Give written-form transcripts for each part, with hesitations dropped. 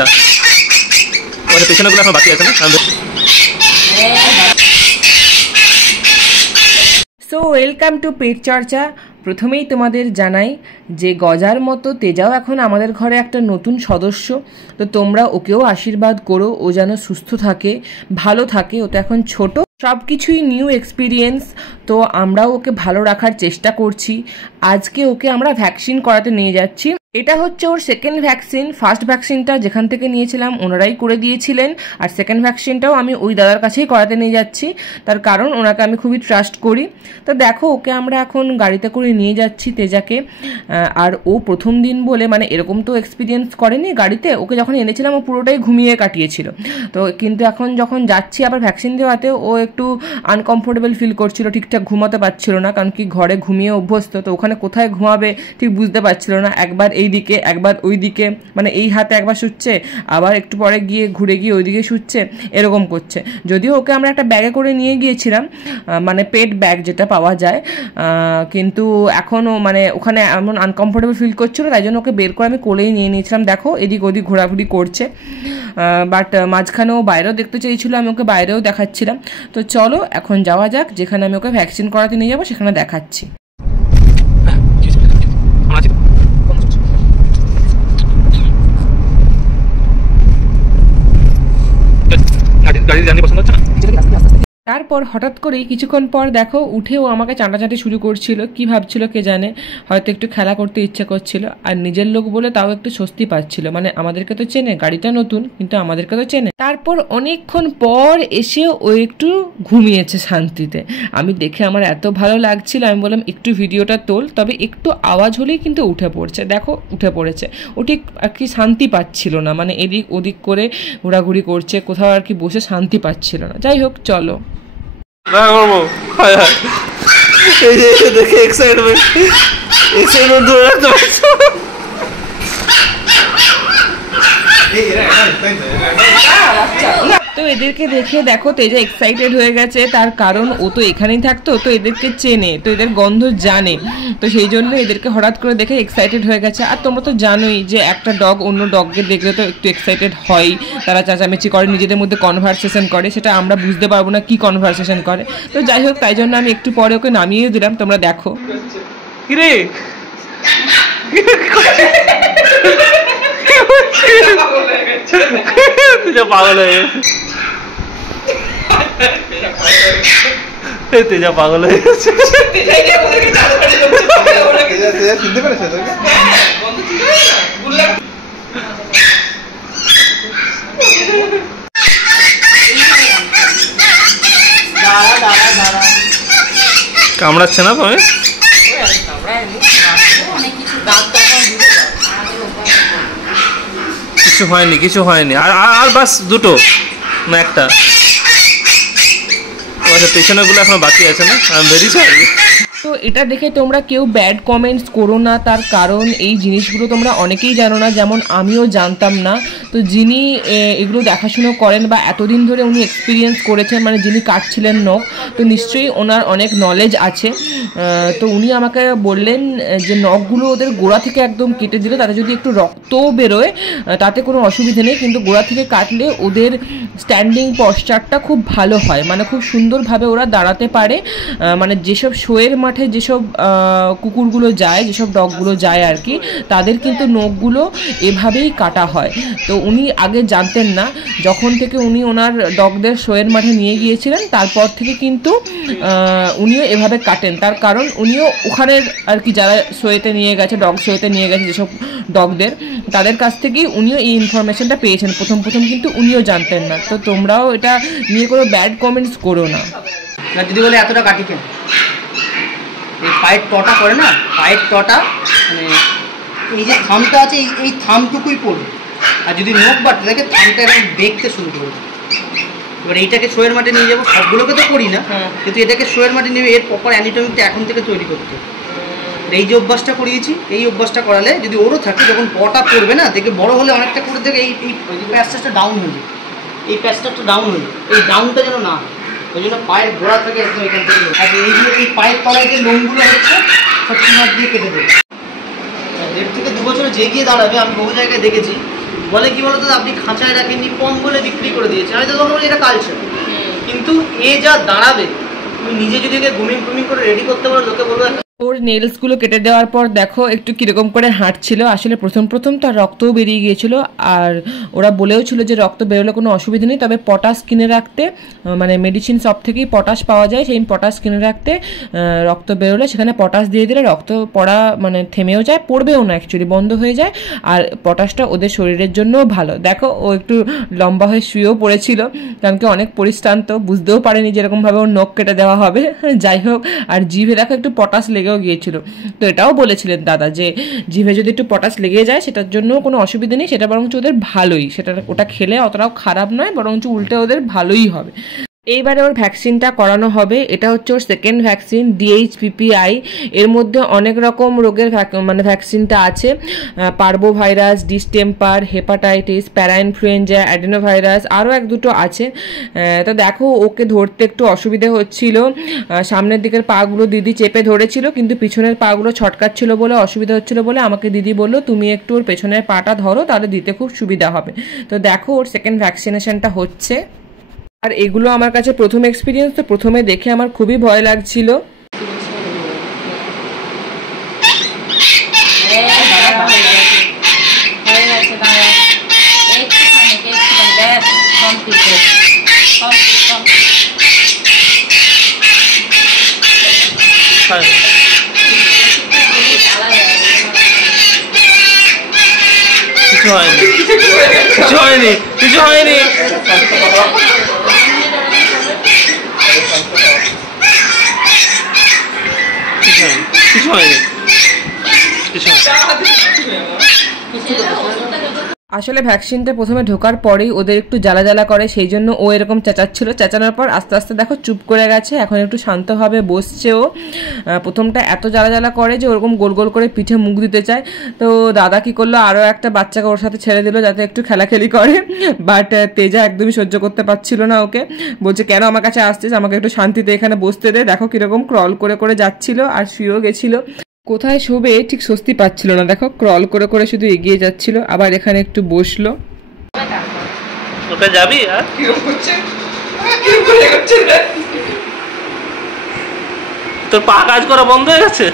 একটা ওটা পেছনেগুলো এখন বাকি আছে না। সো ওয়েলকাম টু পেট চর্চা। প্রথমেই তোমাদের জানাই যে গজার মতো তেজাও এখন আমাদের ঘরে একটা নতুন সদস্য, তো তোমরা ওকেও আশীর্বাদ করো, ও যেন সুস্থ থাকে, ভালো থাকে। ও তো এখন ছোট, সব কিছুই নিউ এক্সপিরিয়েন্স, তো আমরাও ওকে ভালো রাখার চেষ্টা করছি। আজকে ওকে আমরা ভ্যাকসিন করাতে নিয়ে যাচ্ছি। এটা হচ্ছে ওর সেকেন্ড ভ্যাকসিন। ফার্স্ট ভ্যাকসিনটা যেখান থেকে নিয়েছিলাম ওনারাই করে দিয়েছিলেন, আর সেকেন্ড ভ্যাকসিনটাও আমি ওই দাদার কাছেই করাতে নিয়ে যাচ্ছি, তার কারণ ওনাকে আমি খুবই ট্রাস্ট করি। তো দেখো ওকে আমরা এখন গাড়িতে করে নিয়ে যাচ্ছি তেজাকে। আর ও প্রথম দিন বলে মানে এরকম তো এক্সপিরিয়েন্স করেনি গাড়িতে। ওকে যখন এনেছিলাম ও পুরোটাই ঘুমিয়ে কাটিয়েছিল, তো কিন্তু এখন যখন যাচ্ছি আবার ভ্যাকসিন দেওয়াতে ও একটু আনকমফোর্টেবল ফিল করছিল, ঠিকঠাক ঘুমাতে পারছিল না, কারণ কি ঘরে ঘুমিয়ে অভ্যস্ত, তো ওখানে কোথায় ঘুমাবে ঠিক বুঝতে পারছিল না। একবার এই দিকে একবার ওই দিকে, মানে এই হাতে একবার শুচ্ছে, আবার একটু পরে গিয়ে ঘুরে গিয়ে ওইদিকে শুচ্ছে, এরকম করছে। যদিও ওকে আমরা একটা ব্যাগে করে নিয়ে গিয়েছিলাম, মানে পেট ব্যাগ যেটা পাওয়া যায়, কিন্তু এখনও মানে ওখানে এমন আনকমফোর্টেবল ফিল করছিল, তাই জন্য ওকে বের করে আমি কোলেই নিয়ে নিয়েছিলাম। দেখো এদিক ওদিক ঘোরাঘুরি করছে, বাট মাঝখানেও বাইরেও দেখতে চেয়েছিল, আমি ওকে বাইরেও দেখাচ্ছিলাম। তো চলো এখন যাওয়া যাক, যেখানে আমি ওকে ভ্যাকসিন করাতে নিয়ে যাবো সেখানে দেখাচ্ছি। তারপর হঠাৎ করেই কিছুক্ষণ পর দেখো উঠেও আমাকে চাঁটাচাঁটি শুরু করছিল। কি ভাবছিল কে জানে, হয়তো একটু খেলা করতে ইচ্ছে করছিল, আর নিজের লোক বলে তাও একটু স্বস্তি পাচ্ছিল, মানে আমাদেরকে তো চেনে, গাড়িটা নতুন কিন্তু আমাদেরকে তো চেনে। তারপর অনেকক্ষণ পর এসে ও একটু ঘুমিয়েছে শান্তিতে। আমি দেখে আমার এত ভালো লাগছিল, আমি বললাম একটু ভিডিওটা তোল, তবে একটু আওয়াজ হলেই কিন্তু উঠে পড়ছে। দেখো উঠে পড়েছে। ও ঠিক আর কি শান্তি পাচ্ছিল না, মানে এদিক ওদিক করে ঘোরাঘুরি করছে, কোথাও আর কি বসে শান্তি পাচ্ছিল না। যাই হোক চলো দেখে এক্সাইটমেন্ট ধরে রাখতে পারছো। তো এদেরকে দেখে দেখো তেজা এক্সাইটেড হয়ে গেছে, তার কারণ ও তো এখানেই থাকতো, তো এদেরকে চেনে, তো এদের গন্ধ জানে, তো সেই জন্য এদেরকে হঠাৎ করে দেখে এক্সাইটেড হয়ে গেছে। আর তোমরা তো জানোই যে একটা ডগ অন্য ডগকে দেখলে তো একটু এক্সাইটেড হয়, তারা চেঁচামেচি করে, নিজেদের মধ্যে কনভারসেশন করে, সেটা আমরা বুঝতে পারবো না কি কনভারসেশন করে। তো যাই হোক, তাই জন্য আমি একটু পরে ওকে নামিয়ে দিলাম, তোমরা দেখো। কিরে পাগল হয়ে গেছে, তেজা পাগল হয়ে গেছে। কামড়াচ্ছে না তুমি? কিছু হয়নি, কিছু হয়নি। আর আর বাস দুটো না একটা, পেছনেগুলো এখন বাকি আছে না। I am very sorry. তো এটা দেখে তোমরা কেউ ব্যাড কমেন্টস করো না, তার কারণ এই জিনিসগুলো তোমরা অনেকেই জানো না, যেমন আমিও জানতাম না। তো যিনি এগুলো দেখাশুনো করেন বা এতদিন ধরে উনি এক্সপিরিয়েন্স করেছেন, মানে যিনি কাটছিলেন নখ, তো নিশ্চয়ই ওনার অনেক নলেজ আছে। তো উনি আমাকে বললেন যে নখগুলো ওদের গোড়া থেকে একদম কেটে দিলে, তাতে যদি একটু রক্তও বেরোয় তাতে কোনো অসুবিধে নেই, কিন্তু গোড়া থেকে কাটলে ওদের স্ট্যান্ডিং পশ্চারটা খুব ভালো হয়, মানে খুব সুন্দরভাবে ওরা দাঁড়াতে পারে। মানে যেসব শোয়ের মাঠে যেসব কুকুরগুলো যায়, যেসব ডগগুলো যায় আর কি, তাদের কিন্তু নখগুলো এভাবেই কাটা হয়। তো উনি আগে জানতেন না, যখন থেকে উনি ওনার ডগদের শোয়ের মাঠে নিয়ে গিয়েছিলেন তারপর থেকে কিন্তু উনিও এভাবে কাটেন, তার কারণ উনিও ওখানের আর কি যারা শোয়েতে নিয়ে গেছে, ডগ শোয়েতে নিয়ে গেছে যেসব ডগদের, তাদের কাছ থেকেই উনিও এই ইনফরমেশনটা পেয়েছেন। প্রথম কিন্তু উনিও জানতেন না। তো তোমরাও এটা নিয়ে কোনো ব্যাড কমেন্টস করো না। যদি বলে এতটা কাটি কেন, এই পায়ের টটা করে না, পায়ের টটা মানে এই যে থামটা আছে এই থামটুকুই পড়বে, আর যদি নখ বাড়তে থাকে থামটা এরকম দেখতে শুরু করবে। এবার এইটাকে শোয়ের মাঠে নিয়ে যাবো, সবগুলোকে তো করি না, কিন্তু এটাকে শোয়ের মাঠে নেবে, এর প্রপার অ্যানিটমিটা এখন থেকে তৈরি করতে। এই যে অভ্যাসটা করিয়েছি, এই অভ্যাসটা করালে যদি ওরও থাকে, যখন পটা পড়বে না দেখে বড় হলে অনেকটা করে দেখে এই প্যাচটা ডাউন হয়ে যায়, এই প্যাচটা ডাউন হয়ে যায়, এই ডাউনটা যেন না হয়, ওই জন্য পায়ের গোড়া থেকে একদম এখান থেকে। আর এইগুলো এই পায়ের তলায় যে লোমগুলো হচ্ছে সব মাঠ দিয়ে কেটে দেবে। 1.5 থেকে 2 বছরে যে গিয়ে দাঁড়াবে, আমি বহু জায়গায় দেখেছি বলে কি বলতো, আপনি খাঁচায় রাখেননি, কম বলে বিক্রি করে দিয়েছে। আমি তো তখন বলি এটা কালচার, কিন্তু এ যা দাঁড়াবে, তুমি নিজে যদি একে গ্রুমিং করে রেডি করতে পারো, লোকে বলবো। ওর নেলসগুলো কেটে দেওয়ার পর দেখো একটু কীরকম করে হাঁটছিল। আসলে প্রথম তার রক্তও বেরিয়ে গিয়েছিল, আর ওরা বলেও ছিল যে রক্ত বেরোলে কোনো অসুবিধা নেই, তবে পটাশ কিনে রাখতে, মানে মেডিসিন শপ থেকেই পটাশ পাওয়া যায়, সেই পটাশ কিনে রাখতে, রক্ত বেরোলে সেখানে পটাশ দিয়ে দিলে রক্ত পড়া মানে থেমেও যায়, পড়বেও না, অ্যাকচুয়ালি বন্ধ হয়ে যায়, আর পটাশটা ওদের শরীরের জন্যও ভালো। দেখো ও একটু লম্বা হয়ে শুয়েও পড়েছিল, কারণ কি অনেক পরিশ্রান্ত, বুঝতেও পারেনি যেরকমভাবে ওর নখ কেটে দেওয়া হবে। যাই হোক, আর জিভে দেখো একটু পটাশ লেগে গিয়েছিল, তো এটাও বলেছিলেন দাদা যে জিভে যদি একটু পটাশ লেগে যায় সেটার জন্য কোনো অসুবিধা নেই, সেটা বরঞ্চ ওদের ভালোই, ওটা খেলে অতটাও খারাপ নয়, বরঞ্চ উল্টে ওদের ভালোই হবে। এইবারে ওর ভ্যাকসিনটা করানো হবে। এটা হচ্ছে ওর সেকেন্ড ভ্যাকসিন, DHPPI। এর মধ্যে অনেক রকম রোগের মানে ভ্যাকসিনটা আছে, parvo virus, distemper, hepatitis, parainfluenza, adenovirus, আরও এক দুটো আছে। তো দেখো ওকে ধরতে একটু অসুবিধে হচ্ছিল, সামনের দিকের পাগুলো দিদি চেপে ধরেছিল, কিন্তু পিছনের পাগুলো ছটকাচ্ছিল বলে অসুবিধা হচ্ছিল বলে আমাকে দিদি বললো তুমি একটু ওর পেছনের পাটা ধরো, তাহলে দিতে খুব সুবিধা হবে। তো দেখো ওর সেকেন্ড ভ্যাকসিনেশনটা হচ্ছে। আর এগুলো আমার কাছে প্রথম এক্সপিরিয়েন্স, তো প্রথমে দেখে আমার খুবই ভয় লাগছিল। কিছু হয়নি, কিছু হয়নি, কিছু হয়নি। কিছু হয়নি, কিছু হয়নি। আসলে ভ্যাকসিনটা প্রথমে ঢোকার পরেই ওদের একটু জ্বালা জ্বালা করে, সেই জন্য ও এরকম চেঁচাচ্ছিল। চেঁচানোর পর আস্তে আস্তে দেখো চুপ করে গেছে, এখন একটু শান্তভাবে বসছে ও। প্রথমটা এত জ্বালা জ্বালা করে যে ওরকম গোল গোল করে পিঠে মুখ দিতে চায়। তো দাদা কি করলো, আরও একটা বাচ্চাকে ওর সাথে ছেড়ে দিল যাতে একটু খেলাখেলি করে, বাট তেজা একদমই সহ্য করতে পারছিল না ওকে, বলছে কেন আমার কাছে আসছিস, আমাকে একটু শান্তিতে এখানে বসতে দে। দেখো কিরকম ক্রল করে করে যাচ্ছিল, আর শুয়েও গেছিল। কোথায় শোবে ঠিক স্বস্তি পাচ্ছিল না, দেখো ক্রল করে করে শুধু এগিয়ে যাচ্ছিল, আবার এখানে একটু বসলো। ওটা যাবি আর তোর পা কাজ করা বন্ধ হয়ে গেছে।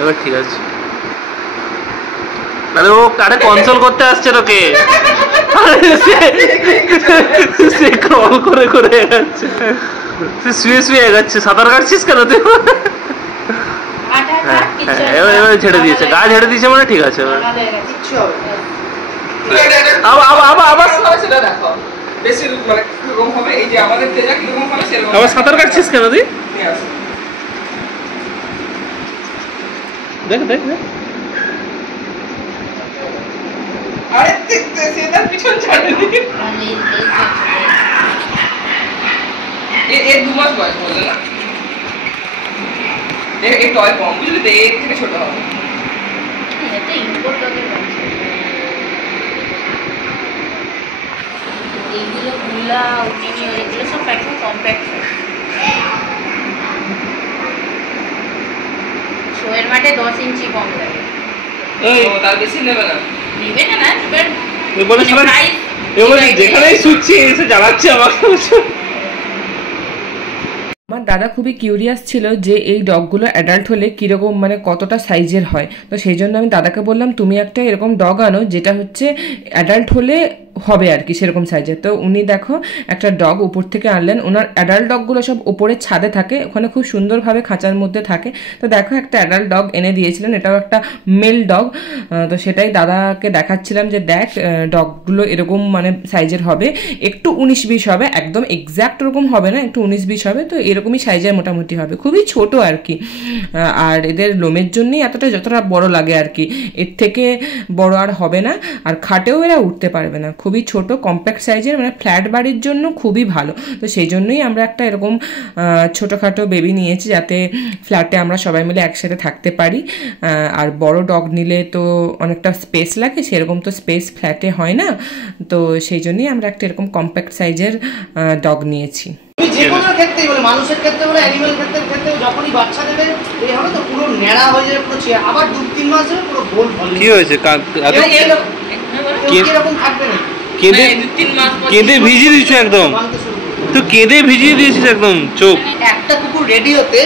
এবার ঠিক আছে, মানে ও কারে কনসোল করতে আসছে তোকে, সে ক্রল করে করে এগাচ্ছে, সে শুয়ে শুয়ে এগাচ্ছে। সাঁতার কাটছিস কেন তুই? এবার ছেড়ে দিয়েছে, গা ছেড়ে দিয়েছে মানে ঠিক আছে। আবার সাঁতার কাটছিস কেন তুই? দেখ দেখ দেখ, পিছন ছাড়েনি। এর 2 মাস বয়স বললে না, এই টয় কম বুঝলি তো, এর থেকে ছোট হবে। এইগুলো গুলা উঠিনি, এগুলো সব একদম কম্প্যাক্ট। শোয়ের মাঠে 10 ইঞ্চি কম লাগে, তার বেশি নেবে না, নেবে না না, যেখানেই শুচ্ছি এসে জ্বালাচ্ছে আমাকে। আমার দাদা খুবই কিউরিয়াস ছিল যে এই ডগগুলো অ্যাডাল্ট হলে কীরকম মানে কতটা সাইজের হয়, তো সেই জন্য আমি দাদাকে বললাম তুমি একটা এরকম ডগ আনো যেটা হচ্ছে অ্যাডাল্ট হলে হবে আর কি সেরকম সাইজের। তো উনি দেখো একটা ডগ উপর থেকে আনলেন, ওনার অ্যাডাল্ট ডগগুলো সব উপরে ছাদে থাকে, ওখানে খুব সুন্দরভাবে খাঁচার মধ্যে থাকে। তো দেখো একটা অ্যাডাল্ট ডগ এনে দিয়েছিলেন, এটাও একটা মেল ডগ। তো সেটাই দাদাকে দেখাচ্ছিলাম যে দেখ ডগগুলো এরকম মানে সাইজের হবে, একটু 19-20 হবে, একদম এক্স্যাক্ট ওরকম হবে না, একটু 19-20 হবে, তো এরকমই সাইজের মোটামুটি হবে, খুবই ছোট আর কি। আর এদের লোমের জন্যই যতটা বড় লাগে আর কি, এর থেকে বড় আর হবে না, আর খাটেও এরা উঠতে পারবে না, খুবই ছোট কম্প্যাক্ট সাইজের, মানে ফ্ল্যাট বাড়ির জন্য খুবই ভালো। তো সেই জন্যই আমরা একটা এরকম ছোটোখাটো বেবি নিয়েছি, যাতে ফ্ল্যাটে আমরা সবাই মিলে একসাথে থাকতে পারি। আর বড় ডগ নিলে তো অনেকটা স্পেস লাগে, সেরকম তো স্পেস ফ্ল্যাটে হয় না, তো সেই জন্যই আমরা একটা এরকম কম্প্যাক্ট সাইজের ডগ নিয়েছি। যে কোনো ক্ষেত্রেই বলে, মানুষের ক্ষেত্রে বলে, অ্যানিমেল ক্ষেত্রে যখনই বাচ্চা দেবে এই হবে তো পুরো ন্যাড়া হয়ে যাবে, পুরো আবার 2-3 মাস ধরে পুরো গোল ভলে। কি হয়েছে? এরকম থাকবে না, কেঁদে ভিজিয়ে দিচ্ছ একদম, তো কেঁদে ভিজিয়ে দিয়েছিস একদম চোখ। একটা কুকুর রেডি হতে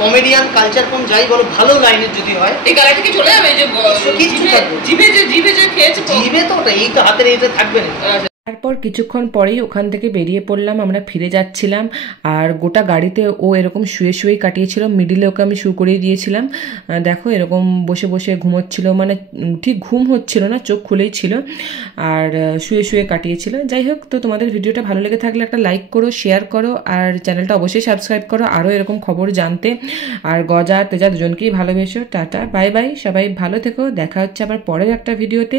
কমেডিয়ান কালচার কোন যাই বলো ভালো লাইনের যদি হয় এই গালাটা কি চলে যাবে? যে জিভে যে খেয়েছে জিভে তো ওটা এই তো হাতের এইটা থাকবে না। তারপর কিছুক্ষণ পরেই ওখান থেকে বেরিয়ে পড়লাম, আমরা ফিরে যাচ্ছিলাম। আর গোটা গাড়িতে ও এরকম শুয়ে শুয়েই কাটিয়েছিল, মিডিলে ওকে আমি শু করিয়ে দিয়েছিলাম। দেখো এরকম বসে বসে ঘুমোচ্ছিল, মানে ঠিক ঘুম হচ্ছিল না, চোখ খুলেই ছিল, আর শুয়ে শুয়ে কাটিয়েছিল। যাই হোক, তো তোমাদের ভিডিওটা ভালো লেগে থাকলে একটা লাইক করো, শেয়ার করো, আর চ্যানেলটা অবশ্যই সাবস্ক্রাইব করো আরও এরকম খবর জানতে। আর গজা তেজা দুজনকেই ভালোবেসো। টাটা, বাই বাই, সবাই ভালো থেকো, দেখা হচ্ছে আবার পরের একটা ভিডিওতে।